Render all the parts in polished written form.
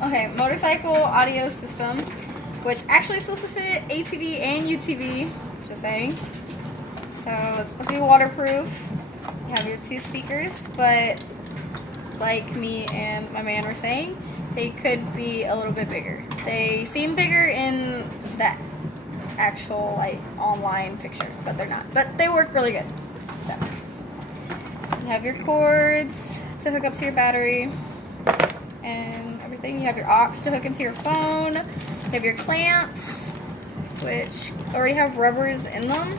Okay, motorcycle audio system, which actually is supposed to fit ATV and UTV, just saying. So it's supposed to be waterproof. You have your 2 speakers, but like me and my man were saying, they could be a little bit bigger. They seem bigger in that actual like online picture, but they're not. But they work really good. So you have your cords to hook up to your battery and everything. You have your aux to hook into your phone. You have your clamps, which already have rubbers in them,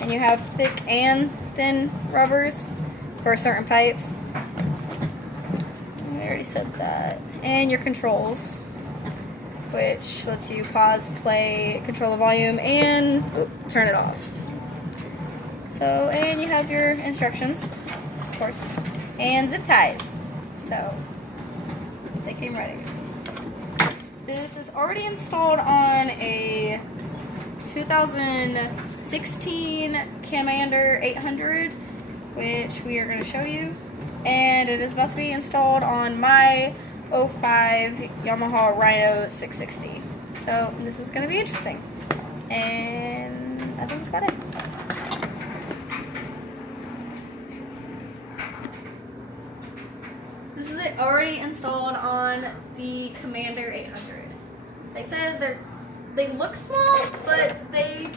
and you have thick and thin rubbers for certain pipes. I already said that. And your controls, which lets you pause, play, control the volume, and turn it off. So, and you have your instructions, of course, and zip ties. So, they came ready. This is already installed on a 2016 Commander 800, which we are going to show you. And it is about to be installed on my 05 Yamaha Rhino 660. So this is going to be interesting. And I think that's about it. This is it already installed on the Commander 800. They said they look small, but they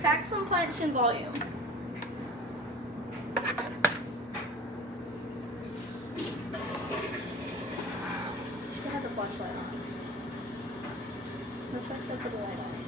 pack some punch and volume. Flashlight on. That's why I said put the light on.